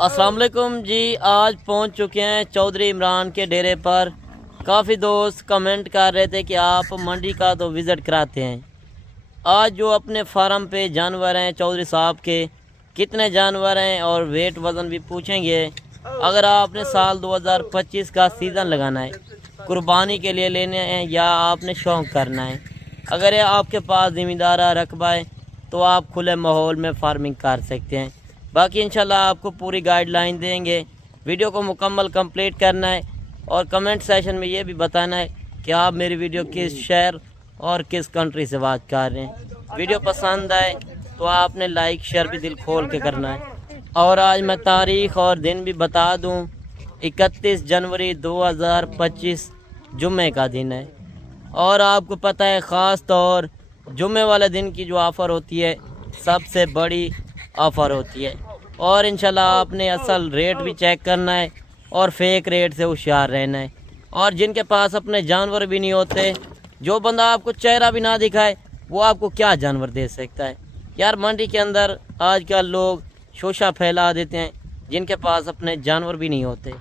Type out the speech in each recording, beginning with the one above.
अस्सलाम वालेकुम जी। आज पहुंच चुके हैं चौधरी इमरान के डेरे पर। काफ़ी दोस्त कमेंट कर रहे थे कि आप मंडी का तो विज़िट कराते हैं। आज जो अपने फार्म पे जानवर हैं चौधरी साहब के, कितने जानवर हैं और वेट वज़न भी पूछेंगे। अगर आपने साल 2025 का सीज़न लगाना है, कुर्बानी के लिए लेने हैं या आपने शौक़ करना है, अगर ये आपके पास ज़िम्मेदार रकबा है तो आप खुले माहौल में फार्मिंग कर सकते हैं। बाकी इंशाल्लाह आपको पूरी गाइडलाइन देंगे। वीडियो को मुकम्मल कंप्लीट करना है और कमेंट सेशन में ये भी बताना है कि आप मेरी वीडियो किस शहर और किस कंट्री से बात कर रहे हैं। वीडियो पसंद आए तो आपने लाइक शेयर भी दिल खोल के करना है। और आज मैं तारीख़ और दिन भी बता दूं, 31 जनवरी 2025 जुम्मे का दिन है। और आपको पता है ख़ास तौर जुम्मे वाले दिन की जो ऑफ़र होती है सबसे बड़ी ऑफ़र होती है। और इंशाल्लाह आपने असल रेट भी चेक करना है और फेक रेट से होशियार रहना है। और जिनके पास अपने जानवर भी नहीं होते, जो बंदा आपको चेहरा भी ना दिखाए, वो आपको क्या जानवर दे सकता है। यार मंडी के अंदर आजकल लोग शोशा फैला देते हैं जिनके पास अपने जानवर भी नहीं होते।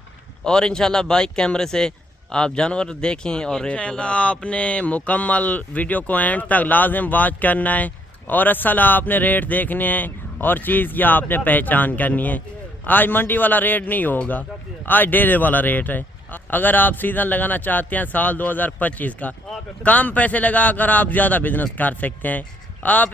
और इंशाल्लाह बाइक कैमरे से आप जानवर देखें और रेट आपने मुकम्मल वीडियो को एंड तक लाजिम वॉच करना है। और असल आपने रेट देखने हैं और चीज़ की आपने पहचान करनी है। आज मंडी वाला रेट नहीं होगा, आज डेरे वाला रेट है। अगर आप सीज़न लगाना चाहते हैं साल 2025 का, कम पैसे लगा कर आप ज़्यादा बिजनेस कर सकते हैं। आप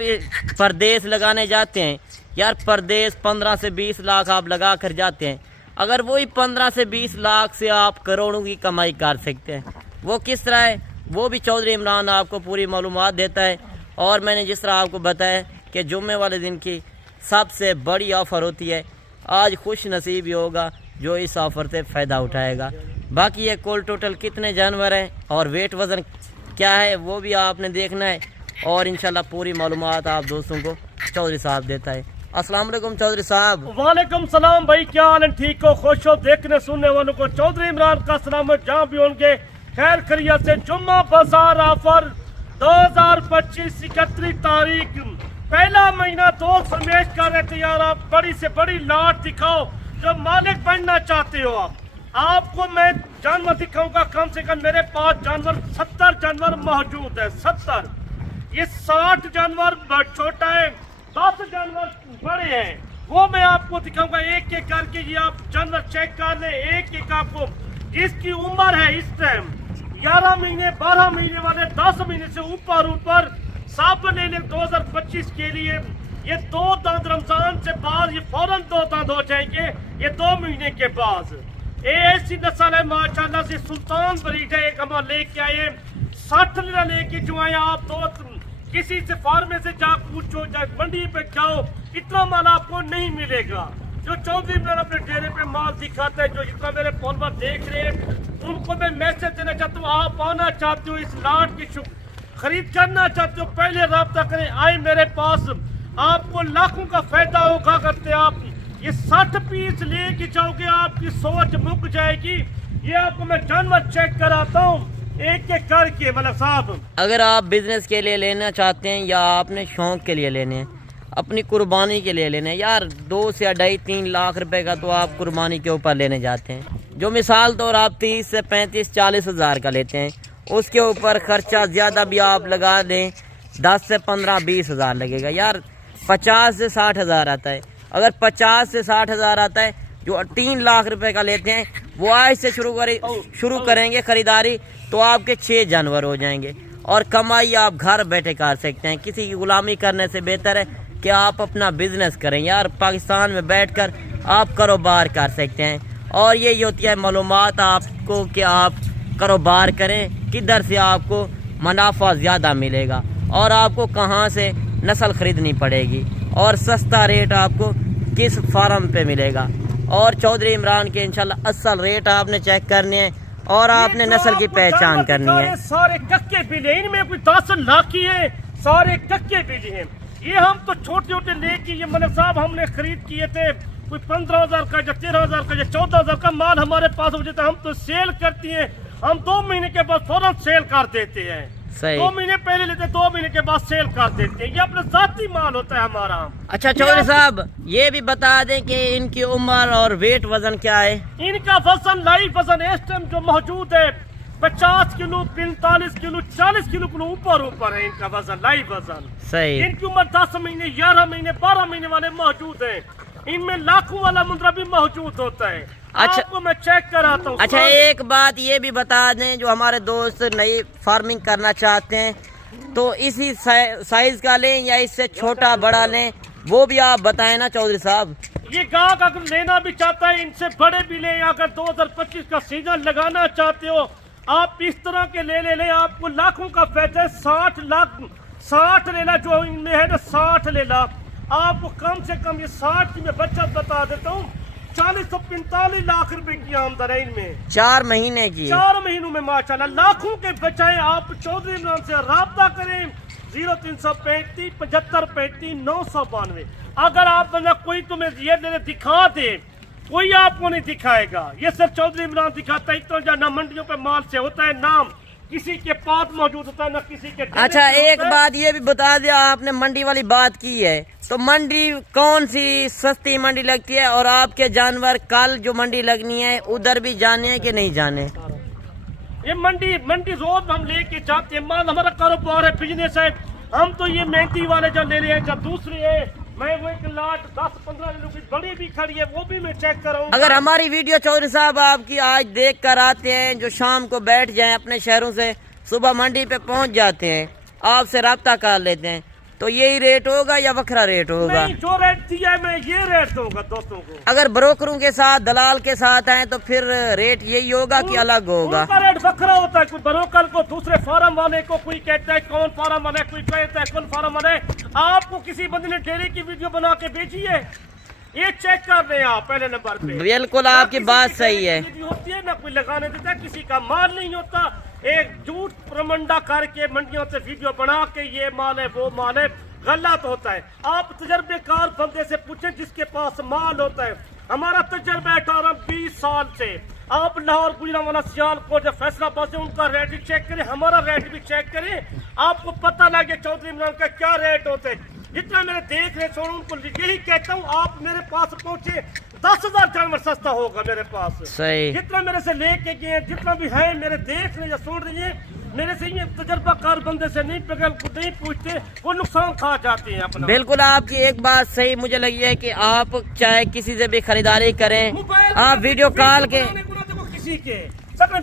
परदेश लगाने जाते हैं, यार परदेश 15 से 20 लाख आप लगा कर जाते हैं। अगर वही 15 से 20 लाख से आप करोड़ों की कमाई कर सकते हैं। वो किस तरह है, वो भी चौधरी इमरान आपको पूरी मालूमात देता है। और मैंने जिस तरह आपको बताया कि जुम्मे वाले दिन की सबसे बड़ी ऑफ़र होती है, आज खुश नसीब ही होगा जो इस ऑफ़र से फ़ायदा उठाएगा। बाकी ये कुल टोटल कितने जानवर हैं और वेट वज़न क्या है वो भी आपने देखना है। और इंशाल्लाह पूरी मालूमात आप दोस्तों को चौधरी साहब देता है। अस्सलाम वालेकुम चौधरी साहब। वालेकुम सलाम भाई, क्या हाल है? ठीक हो, खुश हो? देखने सुनने वालों को चौधरी इमरान का सलाम है, जहाँ भी होंगे खैर खैरियत से। जुम्मा बाजार ऑफर 2025 31 तारीख, पहला महीना। दोस्त फरमाइश कर रहे थे यार आप बड़ी से बड़ी लाट दिखाओ, जो मालिक बनना चाहते हो आपको मैं जानवर दिखाऊंगा। कम से कम मेरे पास जानवर 70 जानवर मौजूद है। 70, ये 60 जानवर छोटा है, 10 जानवर बड़े हैं, वो मैं आपको दिखाऊंगा एक एक करके। ये आप जानवर चेक कर ले, एक एक आपको जिसकी उम्र है इस टाइम 11 महीने 12 महीने वाले 10 महीने से ऊपर सब ले ले 2025 के लिए। ये 2 दांत रमजान से बाद ये फौरन 2 दांत हो जाएंगे, ये 2 महीने के बाद। ऐसी नस्ल है माशाल्लाह से, सुल्तान ब्रीड है। एक हम लेके आए 60 लीरा लेके जो आए आप दोस्त, किसी से फार्मे से जा पूछो, मंडी पे जाओ, इतना माल आपको नहीं मिलेगा। जो चौधरी इमरान अपने डेरे पे माल दिखाता है, जो जितना मेरे फॉलोवर देख रहे हैं उनको मैं मैसेज देना चाहता हूँ। आप आना चाहते हो, इस लाट की खरीद करना चाहते हो, पहले राब्ता करें, आए मेरे पास, आपको लाखों का फायदा होगा। करते आप ये 60 पीस लेके जाओगे, आपकी सोच मुक जाएगी। ये आपको मैं जानवर चेक कराता हूँ एक एक करके। मतलब साहब, अगर आप बिज़नेस के लिए लेना चाहते हैं या आपने शौक़ के लिए लेने हैं, अपनी कुर्बानी के लिए लेने हैं, यार 2 से 2.5-3 लाख रुपए का तो आप कुर्बानी के ऊपर लेने जाते हैं। जो मिसाल तौर आप 30 से 35-40 हज़ार का लेते हैं, उसके ऊपर खर्चा ज़्यादा भी आप लगा दें 10 से 15-20 हज़ार लगेगा। यार 50 से 60 हज़ार आता है। अगर 50 से 60 हज़ार आता है, जो 3 लाख रुपए का लेते हैं, वो आज से शुरू करेंगे ख़रीदारी तो आपके 6 जानवर हो जाएंगे। और कमाई आप घर बैठे कर सकते हैं। किसी की गुलामी करने से बेहतर है कि आप अपना बिजनेस करें। यार पाकिस्तान में बैठकर आप कारोबार कर सकते हैं। और यही होती है मालूमात आपको कि आप कारोबार करें, किधर से आपको मुनाफा ज़्यादा मिलेगा और आपको कहाँ से नस्ल ख़रीदनी पड़ेगी और सस्ता रेट आपको किस फार्म पे मिलेगा। और चौधरी इमरान के इंशाल्लाह असल रेट आपने चेक करने हैं और आपने नस्ल की पहचान करनी है। सारे कक्के बिले, इनमें कोई 10 लाख ही है, सारे कक्के बिले हैं। ये हम तो छोटे छोटे लेके ये मतलब साहब हमने खरीद किए थे, कोई 15,000 का या 13,000 का या 14,000 का माल हमारे पास हो जाता है। हम तो सेल करती हैं, हम 2 महीने के बाद फौरन सेल कर देते हैं। صحیح 2 مہینے پہلے لیتے 2 مہینے کے بعد سیل کر دیتے ہیں. یہ اپنا ذاتی مال ہوتا ہے ہمارا. اچھا چودھری صاحب یہ بھی بتا دیں کہ ان کی عمر اور ویٹ وزن کیا ہے؟ ان کا وزن لائیو وزن اس ٹائم جو موجود ہے 50 کلو 45 کلو 40 کلو اوپر ہے ان کا وزن لائیو وزن. صحیح. ان کی عمر 10 مہینے 11 مہینے 12 مہینے والے موجود ہیں. ان میں لاکھوں والا مندرہ بھی موجود ہوتا ہے. اچھا آپ کو میں چیک کراتا ہوں. اچھا ایک بات یہ بھی بتا دیں جو ہمارے دوست نئی فارمنگ کرنا چاہتے ہیں تو اسی سائز کا لیں یا اس سے چھوٹا بڑا لیں وہ بھی آپ بتائیں نا چودھری صاحب. یہ گاہک اگر لینا بھی چاہتا ہے ان سے بڑے بھی لیں. اگر 2025 کا سیزن لگانا چاہتے ہو آپ اس طرح کے لے لیں. آپ کو لاکھوں کا فائدہ ہے. 60 لے لا جو ان میں ہے نا 60 لے لا. آپ کو کم سے کم یہ 60 کی میں بچت بتا دیتا ہوں 40 سے 45 لاکھ روپے کی آمدن ہے ان میں 4 مہینے کی. 4 مہینوں میں ماشاءاللہ لاکھوں کے بچائے. آپ چودھری عمران سے رابطہ کریں 0335 75 35 992. اگر آپ کوئی تمہیں یہ دکھا دے کوئی آپ کو نہیں دکھائے گا. یہ صرف چودھری عمران دکھاتا ہے. تو نہ منڈیوں پہ مال سے ہوتا ہے نام کسی کے پاس موجود ہوتا ہے نہ کسی کے. اچھا ایک بات یہ بھی بتا دیا آپ نے منڈی والی بات کی ہے تو منڈی کون سی سستی منڈی لگتی ہے اور آپ کے جانور کل جو منڈی لگنی ہے ادھر بھی جانے ہیں کہ نہیں جانے؟ یہ منڈی روز ہم لے کے جاتے ہیں. مال ہمارا کاروبار ہے بزنس ہے. ہم تو یہ مہندی والے جو لے رہے ہیں جب دوسرے ہے میں وہ ایک لاٹ 10-15 روپے بڑی بھی کھڑی ہے وہ بھی میں چیک کراؤں. اگر ہماری ویڈیو چودھری صاحب آپ کی آج دیکھ کر آتے ہیں جو شام کو بیٹھ جائیں اپنے شہروں سے صبح منڈی پہ پہنچ جاتے ہیں آپ سے رابطہ کر لیتے ہیں تو یہی ریٹ ہوگا یا وکھرا ریٹ ہوگا؟ نہیں جو ریٹ دیا ہے میں یہ ریٹ دوں گا دوستوں کو. اگر بروکروں کے ساتھ دلال کے ساتھ ہیں تو پھر ریٹ یہی ہوگا کہ الگ ہوگا؟ ان کا ریٹ وکھرا ہوتا ہے. کوئی بروکر کو دوسرے فارم والے کو کوئی کہتا ہے کون فارم والا ہے کوئی کہتا ہے کون فارم والا ہے. آپ کو کسی بندے نے ڈیری کی ویڈیو بنا کے بھیجی ہے یہ چیک کر دیں آپ پہلے نمبر پہ. بالکل آپ کی بات صحیح ہے. ہوتی ہے نہ کوئی لگانے دیتا ہے کسی کا مال نہیں ہوتا. ایک جھوٹ پرمنڈا کر کے منڈیوں سے ویڈیو بنا کے یہ مال ہے وہ مال ہے غلط ہوتا ہے. آپ تجربے کار بندے سے پوچھیں جس کے پاس مال ہوتا ہے. ہمارا تجربہ 18-20 سال سے. آپ لاہور گجرانوالہ سیالکوٹ جو فیصلہ آباد سے ان کا ریٹ بھی چیک کریں ہمارا ریٹ بھی چیک کریں. آپ کو پتہ لگے چودھری عمران کا کیا ریٹ ہوتے ہیں. جتنا میرے دیکھ رہے سوڑوں ان کو یہی کہتا ہوں آپ میرے پاس پہنچے 10,000 جانور سستا ہوگا میرے پاس. صحیح. جتنا میرے سے لے کے گئے جتنا بھی ہے میرے دیکھ رہے یا سن رہے ہیں میرے سے یہ تجربہ کار بندے سے نہیں پوچھتے وہ نقصان کھا جاتے ہیں اپنا. بالکل آپ کی ایک بات صحیح مجھے لگی ہے کہ آپ چاہے کسی سے بھی خریداری کریں آپ ویڈیو کال کے کسی کے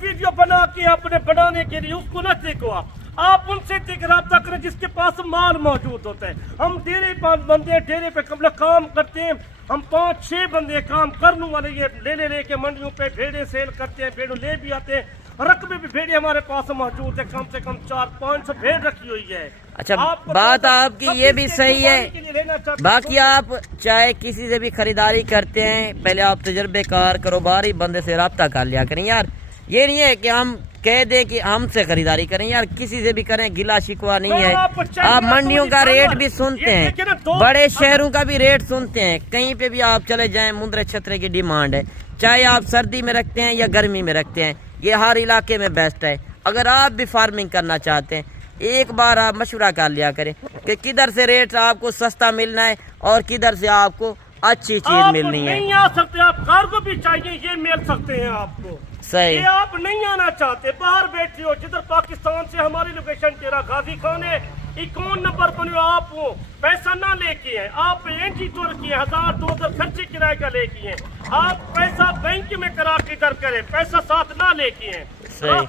ویڈیو بنا کے اپنے بنانے کے لیے اس کو نہ دیکھو. آپ ان سے رابطہ کریں جس کے پاس مال موجود ہوتا ہے. ہم ڈیرے بندے ڈیرے پہ قبل کام کرتے ہیں. ہم 5-6 بندے کام کرنے والے یہ لے کے منڈیوں پہ بھیڑیں سیل کرتے ہیں. بھیڑوں لے بھی آتے ہیں. رقبے بھی بھیڑیں ہمارے پاس موجود ہے. کم سے کم 400-500 بھیڑ رکھی ہوئی ہے. اچھا بات آپ کی یہ بھی صحیح ہے. باقی آپ چاہے کسی سے بھی خریداری کرتے ہیں پہلے آپ تجربے کار کاروباری بندے سے رابطہ کر لیا کریں یار. یہ نہیں ہے کہ ہم کہہ دیں کہ ہم سے خریداری کریں یار کسی سے بھی کریں گلا شکوا نہیں ہے. آپ منڈیوں کا ریٹ بھی سنتے ہیں بڑے شہروں کا بھی ریٹ سنتے ہیں. کہیں پہ بھی آپ چلے جائیں مندرے چھترے کی ڈیمانڈ ہے چاہے آپ سردی میں رکھتے ہیں یا گرمی میں رکھتے ہیں. یہ ہر علاقے میں بیسٹ ہے. اگر آپ بھی فارمنگ کرنا چاہتے ہیں ایک بار آپ مشورہ کر لیا کریں کہ کدھر سے ریٹ آپ کو سستا ملنا ہے اور کدھر سے آپ کو اچھی چیز ملنی ہے. نہیں آ سکتے آپ کارگو بھی چاہیے یہ مل سکتے ہیں آپ کو. صحیح. یہ آپ نہیں آنا چاہتے باہر بیٹھے ہو جدھر پاکستان سے ہماری لوکیشن تیرا غازی خان ہے 51 نمبر پر آپ وہ پیسہ نہ لے کے ہیں. آپ اینٹی طور کیے 1000-2000 خرچے کرائے کا لے کے ہیں. آپ پیسہ بینک میں کرا کے ادھر کریں پیسہ ساتھ نہ لے کے ہیں.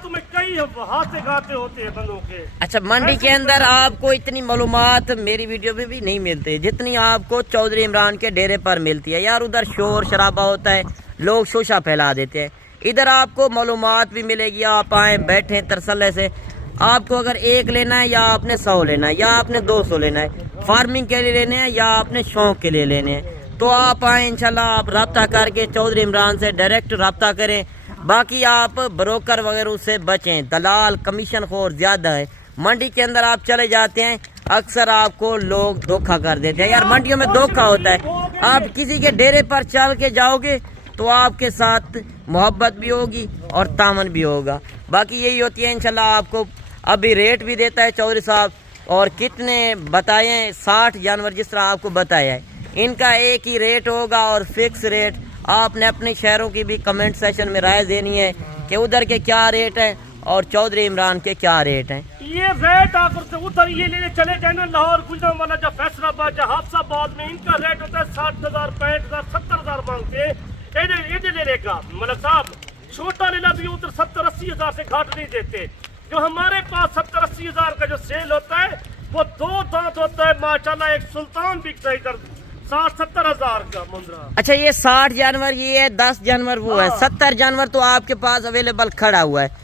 تمہیں کئی ہاتھ گاتے ہوتے ہیں بندوں کے. اچھا منڈی کے اندر آپ کو اتنی معلومات میری ویڈیو میں بھی نہیں ملتی جتنی آپ کو چودھری عمران کے ڈیرے پر ملتی ہے یار. ادھر شور شرابہ ہوتا ہے لوگ شوشہ پھیلا دیتے ہیں. ادھر آپ کو معلومات بھی ملے گی. آپ آئیں بیٹھیں ترسلے سے. آپ کو اگر 1 لینا ہے یا آپ نے 100 لینا ہے یا آپ نے 200 لینا ہے فارمنگ کے لیے لینے ہیں یا آپ نے شوق کے لیے لینے ہیں تو آپ آئیں انشاءاللہ آپ رابطہ کر کے چودھری عمران سے ڈائریکٹ رابطہ کریں. باقی آپ بروکر وغیرہ سے بچیں. دلال کمیشن خور زیادہ ہے. منڈی کے اندر آپ چلے جاتے ہیں اکثر آپ کو لوگ دھوکہ کر دیتے ہیں یار. منڈیوں میں دھوکہ ہوتا ہے. آپ کسی کے ڈیرے پر چل کے جاؤ گے تو آپ کے ساتھ محبت بھی ہوگی اور تعاون بھی ہوگا. باقی یہی ہوتی ہے انشاءاللہ آپ کو अभी रेट भी देता है चौधरी साहब। और कितने बताएं, 60 जानवर जिस तरह आपको बताया है, इनका एक ही रेट होगा और फिक्स रेट। आपने अपने शहरों की भी कमेंट सेक्शन में राय देनी है कि उधर के क्या रेट हैं और चौधरी इमरान के क्या रेट हैं। ये रेट आकर से उधर ये लेने चले जाए ना, लाहौर गुजरांवाला या फैसलाबाद या हाफसाबाद में, इनका रेट होता है 60,000, 65,000, 70,000 मांगते हैं। ये लेने का मलक साहब छोटा लेना भी उधर 70-80 हजार से घाट नहीं देते। जो हमारे पास 70-80 हजार का जो सेल होता है वो 2 दांत होता है माशाल्लाह। एक सुल्तान बिकता है इधर 60-70 हजार का मुंद्रा। अच्छा, ये 60 जानवर ये है, 10 जानवर वो है, 70 जानवर तो आपके पास अवेलेबल खड़ा हुआ है।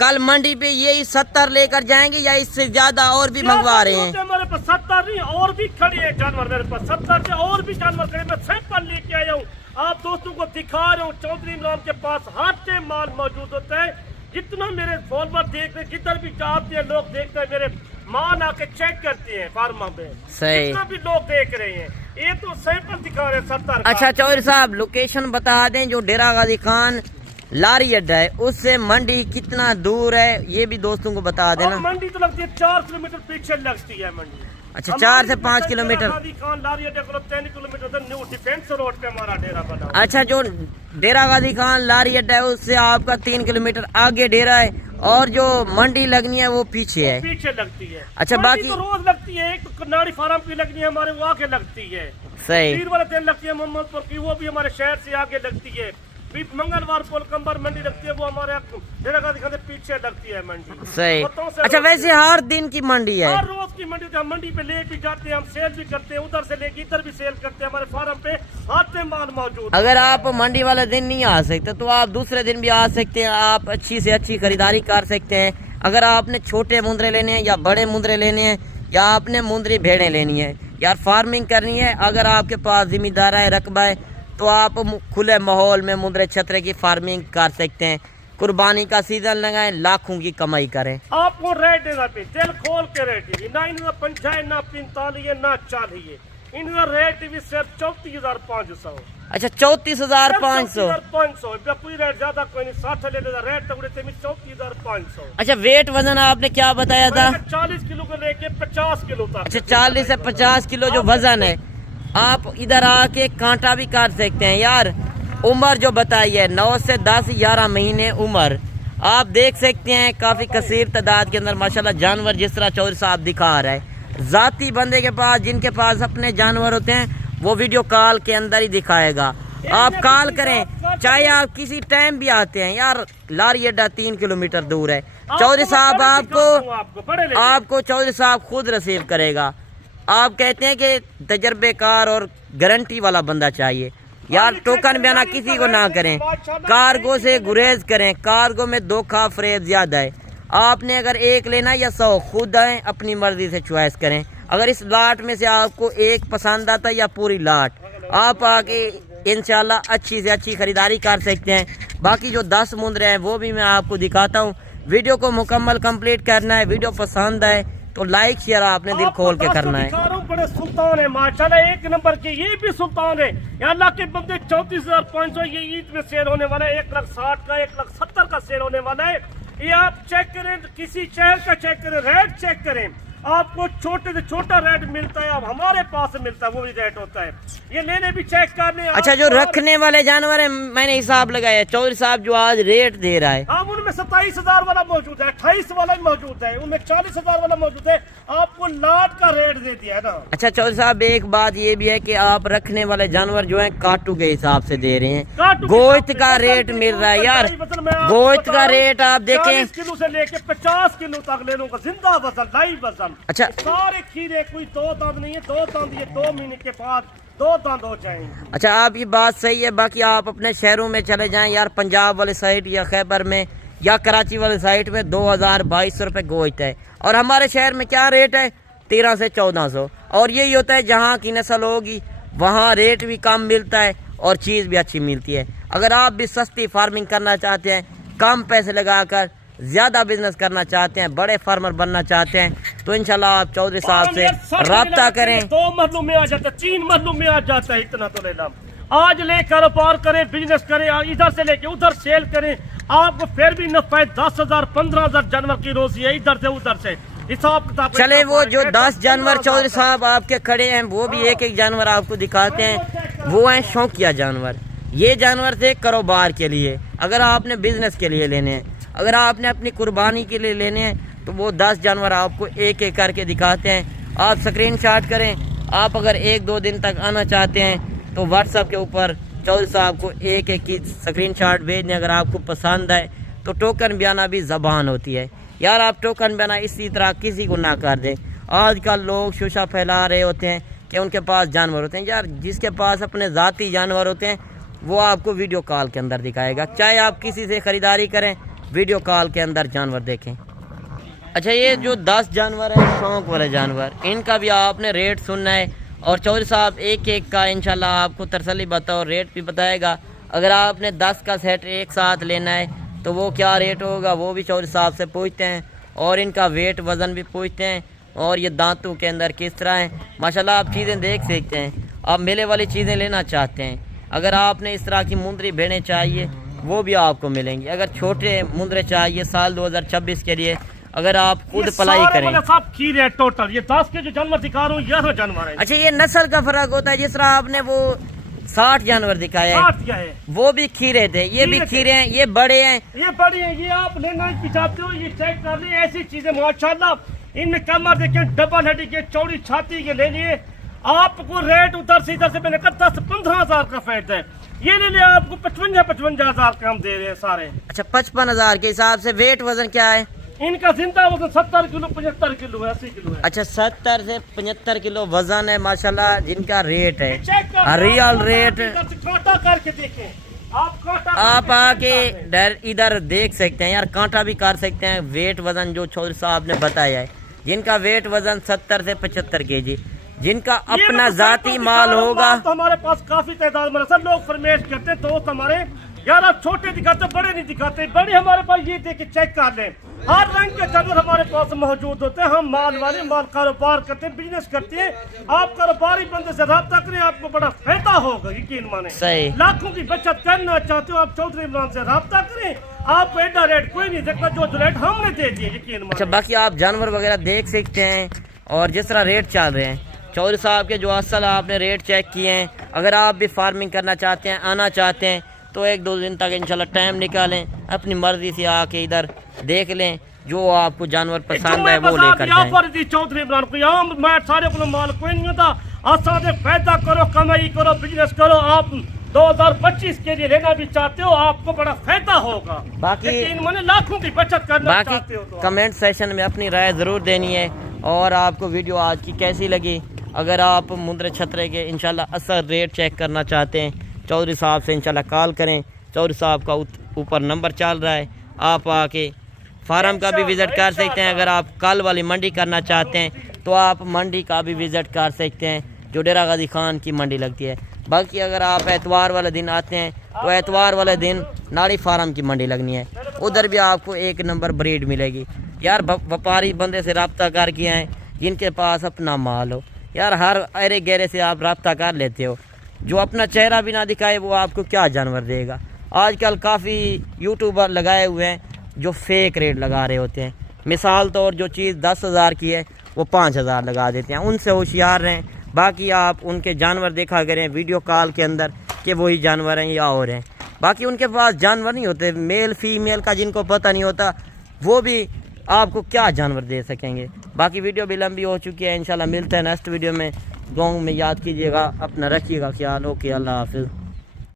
कल मंडी पे यही 70 लेकर जाएंगे या इससे ज्यादा और भी मंगवा रहे हैं? हमारे पास 70 नहीं और भी खड़ी है जानवर, मेरे पास 70 से और भी जानवर खड़े। मैं सैंपल लेके आया हूँ, आप दोस्तों को दिखा रहा हूँ। चौधरी इमरान के पास हर से माल मौजूद होता है। जितना मेरे फॉलोवर देख रहे, जिधर भी जाते हैं लोग देखते हैं, मेरे माल आके चेक करते हैं फार्मा पे। सही, जितना भी लोग देख रहे हैं, ये तो सैंपल दिखा रहे हैं 70। अच्छा चौधरी साहब, लोकेशन बता दें, जो डेरा गाजी खान लारी अड्डा है उससे मंडी कितना दूर है, ये भी दोस्तों को बता देना। मंडी तो लगती है 4 किलोमीटर पीछे लगती है मंडी। अच्छा, 4 से 5 किलोमीटर। खान लारी अड्डा को 3 किलोमीटर न्यू डिफेंस रोड पे हमारा डेरा बना हुआ है। अच्छा, जो डेरा गाजी खान लारी अड्डा है उससे आपका 3 किलोमीटर आगे डेरा है और जो मंडी लगनी है वो पीछे है, पीछे लगती है। अच्छा, बाकी तो रोज लगती है। एक तो कन्नाड़ी फार्म की लगनी है हमारे, वो आगे लगती है। सही, पीर वाले दिन लगती है मोहम्मदपुर की, वो भी हमारे शहर से आगे लगती है। मंगलवार को कंबर मंडी लगती है, वो हमारे डेरा गाजी खान से पीछे लगती है मंडी। सही। अच्छा, वैसे हर दिन की मंडी है? हर रोज की मंडी। हम मंडी पे ले भी जाते हैं, हम सेल भी करते हैं, उधर से लेके इधर भी सेल करते हैं। हमारे फार्म पे हर से माल मौजूद। अगर आप मंडी वाले दिन नहीं आ सकते तो आप दूसरे दिन भी आ सकते हैं, आप अच्छी से अच्छी खरीदारी कर सकते हैं। अगर आपने छोटे मुंदरे लेने हैं या बड़े मुंदरे लेने हैं या आपने मुंदरी भेड़ें लेनी है, यार फार्मिंग करनी है, अगर आपके पास जिम्मेदार है, रकबा है, तो आप खुले माहौल में मुंदरे छतरे की फार्मिंग कर सकते हैं। कुर्बानी का सीजन लगाएं, लाखों की कमाई करें। आपको रेट देना पे दिल खोल के रेट है ना, इनका 50 ना 45 ना 40, इनका रेट भी सिर्फ 34,500। अच्छा, 34,500। 500 कोई रेट ज्यादा कोई नहीं, 60 ले लेगा रेट तक 34,500। अच्छा, वेट वजन आपने क्या बताया था? 40 किलो को लेके 50 किलो तक। अच्छा, 40 से 50 किलो जो वजन है, आप इधर आके कांटा भी काट सकते हैं। यार उम्र जो बताई है 9 से 10-11 महीने उम्र, आप देख सकते हैं काफी कसीर तादाद के अंदर माशाल्लाह जानवर जिस तरह चौधरी साहब दिखा रहा है। जाती बंदे के पास, जिनके पास अपने जानवर होते हैं, वो वीडियो कॉल के अंदर ही दिखाएगा। आप कॉल करें, चाहे आप किसी टाइम भी आते हैं। यार लारी अड्डा 3 किलोमीटर दूर है। चौधरी साहब आपको चौधरी साहब खुद रिसीव करेगा। आप कहते हैं कि तजर्बेकार और गारंटी वाला बंदा चाहिए। यार टोकन बयाना किसी को ना करें, कार्गो से गुरेज करें। कार्गो में धोखा फरेब ज्यादा है। आपने अगर एक लेना या 100, खुद आए, अपनी मर्जी से चॉइस करें। अगर इस लाट में से आपको एक पसंद आता है या पूरी लाट, आप आके इंशाल्लाह अच्छी से अच्छी खरीदारी कर सकते हैं। बाकी जो 10 मुंदरे हैं वो भी मैं आपको दिखाता हूँ। वीडियो को मुकम्मल कंप्लीट करना है। वीडियो पसंद आए तो लाइक शेयर आपने दिल खोल के करना है। बड़े सुल्तान है माशाल्लाह, 1 नंबर के, ये भी सुल्तान है। अल्लाह के बंदे 34,500 ये ईद में सेल होने वाला है। 1,60,000 का 1,70,000 का सेल होने वाला है। ये आप चेक करें, किसी शहर का चेक करें, रेट चेक करें, आपको छोटे से छोटा रेट मिलता है। अब हमारे पास मिलता है वो भी रेट होता है। ये लेने भी चेक करने। अच्छा, जो रखने वाले जानवर है मैंने हिसाब लगाया, चौधरी साहब जो आज रेट दे रहा है, हाँ, उनमें 27,000 वाला मौजूद है, 28 वाला मौजूद है, उनमें 40,000 वाला मौजूद है। आपको लाट का रेट दे दिया है ना। अच्छा चौधरी साहब, एक बात ये भी है कि आप रखने वाले जानवर जो है काटू के हिसाब से दे रहे हैं। गोश्त का रेट मिल रहा है। यार गोश्त का रेट आप देखें, 40 किलो से लेके 50 किलो तक ले लूंगा, जिंदा वजन, लाइव वजन। अच्छा, सारे खीरे, कोई 2 दांत नहीं है, 2 दांत, ये 2 महीने के बाद 2 दांत हो जाएंगे। अच्छा, आप ये बात सही है। बाकी आप अपने शहरों में चले जाएं, यार पंजाब वाले साइड या खैबर में या कराची वाले साइड में 2,000-2,200 रुपये गोश्त है, और हमारे शहर में क्या रेट है? 1300 से 1400। और यही होता है, जहाँ की नस्ल होगी वहाँ रेट भी कम मिलता है और चीज़ भी अच्छी मिलती है। अगर आप भी सस्ती फार्मिंग करना चाहते हैं, कम पैसे लगाकर ज़्यादा बिजनेस करना चाहते हैं, बड़े फार्मर बनना चाहते हैं, तो इंशाल्लाह आप चौधरी साहब से रब्ता करें। 2 महलों में आ जाता है, 3 महलों में आ जाता है। इतना तो ले ला, आज ले कारोबार करें, बिजनेस करें, इधर से लेके उधर सेल करें। आपको फिर भी नफा है 10,000 15,000 जानवर की रोजी है इधर से उधर से हिसाब किताब। चले वो जो 10 जानवर चौधरी साहब आपके खड़े हैं वो भी एक एक जानवर आपको दिखाते हैं। वो हैं शौकिया जानवर। ये जानवर थे कारोबार के लिए, अगर आपने बिजनेस के लिए लेने हैं, अगर आपने अपनी कुर्बानी के लिए लेने हैं तो वो 10 जानवर आपको एक एक करके दिखाते हैं। आप स्क्रीनशॉट करें। आप अगर 1-2 दिन तक आना चाहते हैं तो व्हाट्सएप के ऊपर चौधरी साहब को एक एक की स्क्रीनशॉट भेज दें। अगर आपको पसंद आए तो टोकन बयाना भी ज़बान होती है यार, आप टोकन बयाना इसी तरह किसी को ना कर दें। आजकल लोग शोशा फैला रहे होते हैं कि उनके पास जानवर होते हैं। यार जिसके पास अपने ज़ाती जानवर होते हैं वो आपको वीडियो कॉल के अंदर दिखाएगा, चाहे आप किसी से ख़रीदारी करें वीडियो कॉल के अंदर जानवर देखें। अच्छा, ये जो 10 जानवर हैं शौक वाले जानवर, इनका भी आपने रेट सुनना है और चौधरी साहब एक एक का इंशाल्लाह आपको तसल्ली बताओ रेट भी बताएगा। अगर आपने 10 का सेट एक साथ लेना है तो वो क्या रेट होगा वो भी चौधरी साहब से पूछते हैं और इनका वेट वज़न भी पूछते हैं और ये दांतों के अंदर किस तरह हैं। माशाल्लाह आप चीज़ें देख सकते हैं। आप मेले वाली चीज़ें लेना चाहते हैं, अगर आपने इस तरह की मुंदरी भेड़ें चाहिए वो भी आपको मिलेंगी। अगर छोटे मुंदरे चाहिए साल 2026 के लिए, अगर आप खुद पलाई करें। सब खीर है टोटल, ये 10 के जो जानवर दिखा रहा हूँ 11 जानवर है। अच्छा, ये नस्ल का फर्क होता है। जिस तरह आपने वो 60 जानवर दिखाया है वो भी खीरे थे, ये भी खीरे हैं, ये बड़े हैं, ये बड़े हैं। ये आप लेना चाहते हो ये चेक कर लें, ऐसी चीजें माशाल्लाह। इनमें कमर देखें डबल हड्डी के चौड़ी छाती के ले लिए आपको रेट उधर से इधर से मैंने कहा 10-15 हजार का फैट है। ये ले लिया आपको 55 हजार का हम दे रहे हैं सारे। अच्छा, 55 हजार के हिसाब से वेट वजन क्या है इनका? जिंदा वजन 70 किलो 75 किलो है, 80 किलो है। अच्छा, 70 से 75 किलो वजन है माशाल्लाह। जिनका रेट है रियल रेट, कांटा करके देखें आप आके इधर देख सकते हैं यार, कांटा भी कर सकते हैं। वेट वजन जो चौधरी साहब ने बताया है, जिनका वेट वजन 70 से 75 केजी, जिनका अपना जाती माल होगा। तो हमारे पास काफी तादाद में सब लोग फरमाइश करते हैं दोस्त हमारे, यार आप छोटे दिखाते बड़े नहीं दिखाते। बड़े हमारे पास ये देख के चेक कर लें, हर रंग के जानवर हमारे पास मौजूद होते हैं। हम माल वाले माल कारोबार करते हैं, बिजनेस करते हैं। आप कारोबारी बंदे से रब्ता करें, आपको बड़ा फायदा होगा, यकीन माने। सही, लाखों की बचत करना चाहते हो आप चौधरी इमरान से रब्ता करें, आपको एडा रेट कोई नहीं देखता जो रेट हमने दे दिए, यकीन माने। अच्छा, बाकी आप जानवर वगैरह देख सकते हैं और जिस तरह रेट चल रहे हैं चौधरी साहब के जो असल आपने रेट चेक किए हैं। अगर आप भी फार्मिंग करना चाहते हैं, आना चाहते हैं तो 1-2 दिन तक इंशाल्लाह टाइम निकालें, अपनी मर्जी से आके इधर देख लें, जो आपको जानवर पसंद है वो लेकर जाएं। चौधरी इमरान को यहाँ मैं सारे को माल कोई नहीं होता, आसान फायदा करो, कमाई करो, बिजनेस करो। आप 2025 के लिए लेना भी चाहते हो आपको बड़ा फायदा होगा। बाकी लाखों की बचत करना चाहते हो तो कमेंट सेशन में अपनी राय ज़रूर देनी है। और आपको वीडियो आज की कैसी लगी? अगर आप मुंदरे छतरे के इंशाल्लाह असल रेट चेक करना चाहते हैं चौधरी साहब से इंशाल्लाह कॉल करें। चौधरी साहब का ऊपर नंबर चल रहा है, आप आके फार्म का भी विज़िट कर सकते हैं। अगर आप कल वाली मंडी करना चाहते हैं तो आप मंडी का भी विज़िट कर सकते हैं, जो डेरा गाजी खान की मंडी लगती है। बाकी अगर आप एतवार वाले दिन आते हैं तो एतवार वाले दिन नाड़ी फार्म की मंडी लगनी है, उधर भी आपको 1 नंबर ब्रीड मिलेगी। यार व्यापारी बंदे से रब्ता करके आएँ जिनके पास अपना माल हो। यार हर अरे गहरे से आप रब्ता कर लेते हो, जो अपना चेहरा भी ना दिखाए वो आपको क्या जानवर देगा। आजकल काफ़ी यूट्यूबर लगाए हुए हैं जो फेक रेट लगा रहे होते हैं। मिसाल तौर जो चीज़ 10,000 की है वो 5,000 लगा देते हैं, उनसे होशियार रहें। बाकी आप उनके जानवर देखा करें वीडियो कॉल के अंदर कि वही जानवर हैं या और हैं। बाकी उनके पास जानवर नहीं होते, मेल फीमेल का जिनको पता नहीं होता वो भी आपको क्या जानवर दे सकेंगे। बाकी वीडियो भी लंबी हो चुकी है, इंशाल्लाह मिलते हैं नेक्स्ट वीडियो में। गाँव में याद कीजिएगा, अपना रखिएगा ख्याल। ओके, अल्लाह हाफिज़।